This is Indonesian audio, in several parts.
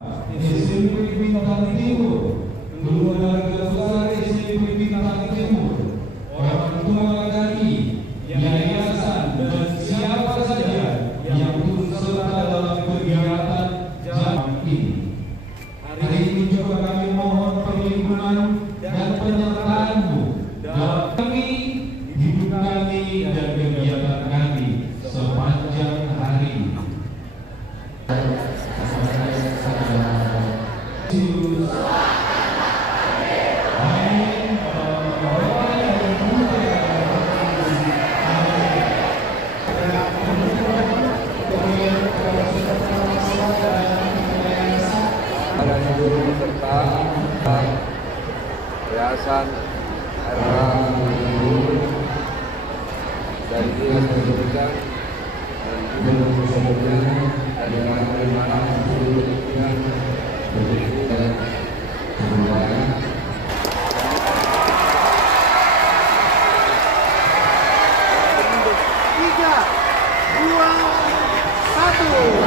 SMP Bintang Timur, keluarga besar SMP Bintang Timur, orang tua dari yayasan dan siapa saja yang turut serta dalam kegiatan jam ini. Hari ini juga kami mohon perlindungan dan penyertaanmu dalam kami, hidup kami dan kegiatan kami sepanjang hari. Serta Yayasan RK dari Dinas Pendidikan dan juga sebelumnya dari mana-mana seluruh pimpinan berdiri dan semuanya. 3, 2, 1.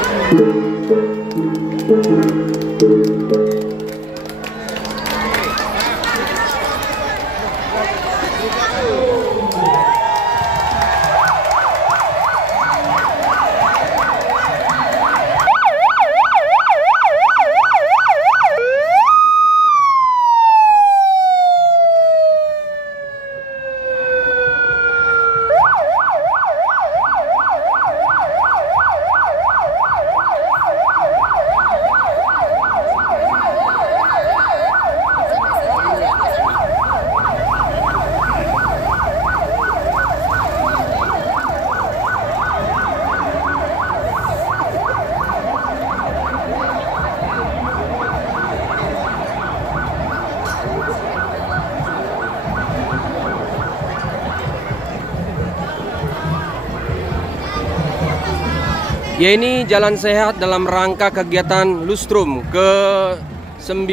Ya, ini jalan sehat dalam rangka kegiatan Lustrum ke-9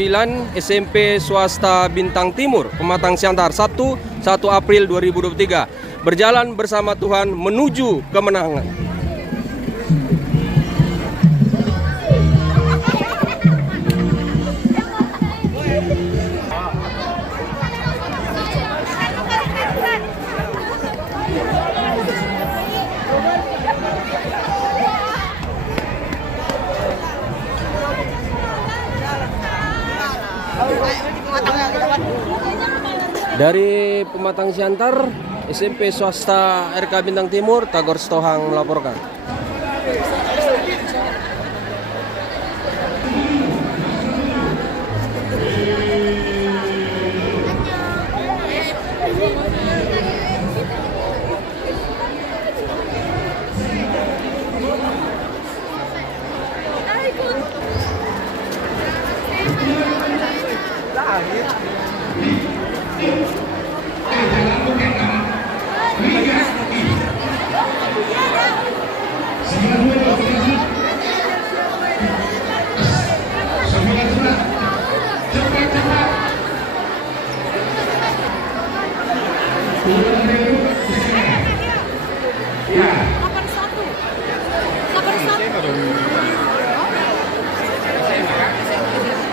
SMP Swasta Bintang Timur, Pematang Siantar, Sabtu 1 April 2023. Berjalan bersama Tuhan menuju kemenangan. Dari Pematang Siantar, SMP Swasta RK Bintang Timur, Tagor Stohang melaporkan.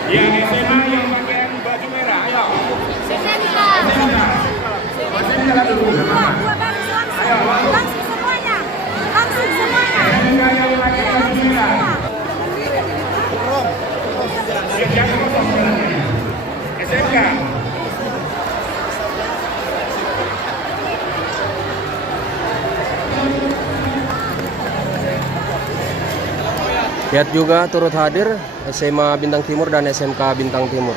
Yang SMA yang pakaian baju merah, ayo. Langsung semuanya. Langsung semuanya. Yang pakai baju merah. Yang SMK. Lihat juga turut hadir SMA Bintang Timur dan SMK Bintang Timur.